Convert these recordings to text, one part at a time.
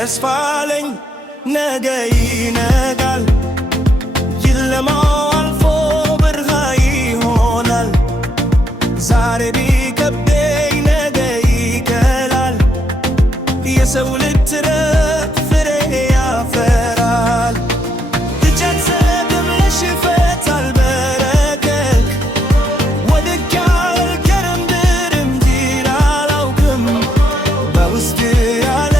ተስፋለኝ ነገ ይነጋል ይለማው አልፎ ብርሃ ይሆናል ዛሬ ቢከብደኝ ነገ ይቀላል የሰው ልጅ ትረት ፍሬ ያፈራል እጀት ሰብም ለሽፈት አልበረከክ ወድቄ አልቀርም ድርም ጅል አላውቅም በውስጥ ያለ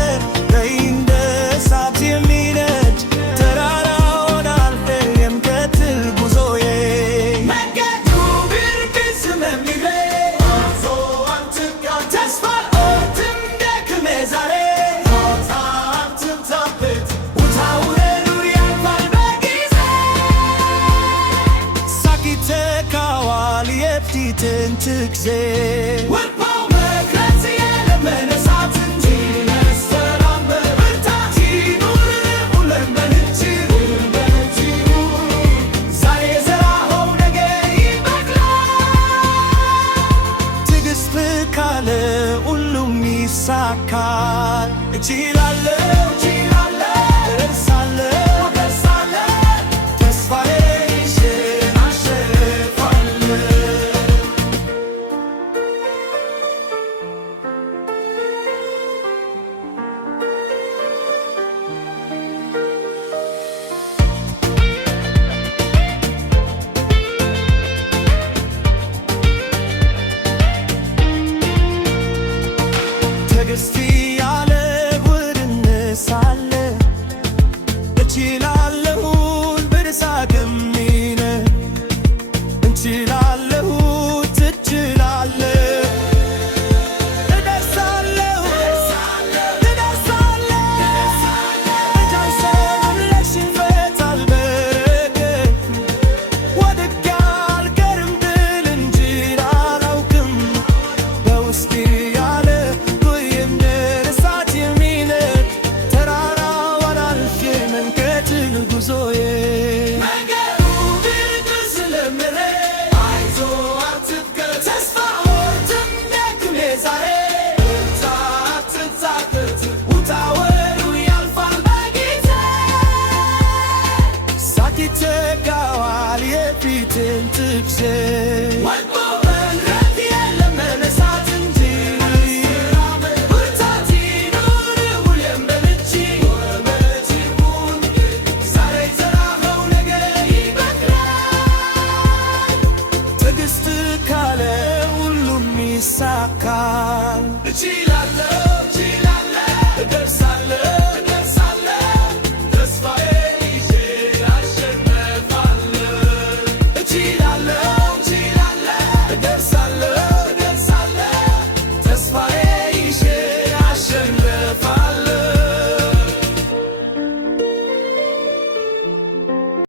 ረይ እንደ እሳት የሚነድ ተራራውን አልፌም ከትል ጉዞዬ መንገዱ ቢርቅስም የሚለይ አይዞ አትንጋ ተስፋ አልቆርጥም ደክሜ ዛሬ የፊትን ትክዜ ወድቀው መቅረት የለመነሳት እንጂ መሰላም በብርታት ይኑር ሁሌም በልጅ ዛሬ የዘራኸው ነገ ይበቅላል ትዕግስት ካለ ሁሉም ይሳካል እችላለሁ ትዕግስት ያለ ውድ እነሳለ እችላለሁ ብርሳቅም ይነ እንችላለሁ ትችላለህ እደርሳለሁ እጃንሰብም ለሽንፈት አልበረከክ ወድቄ አልቀርም ድል እንጂ አላውቅም በውስጤ ጉዞዬ መንገዱ ቢርቅስ ለምሬ አይዞ አትፍቀ ተስፋ አልቆርጥም ደክሜ ዛሬ አትታክት ውጣ ውረዱ ያልፋል በጊዜ ሳቅ ይተካዋል የፊትን ትክዜ ወድቆ መቅረት የለም መነሳት እንጂ ይሳካል እችላለሁ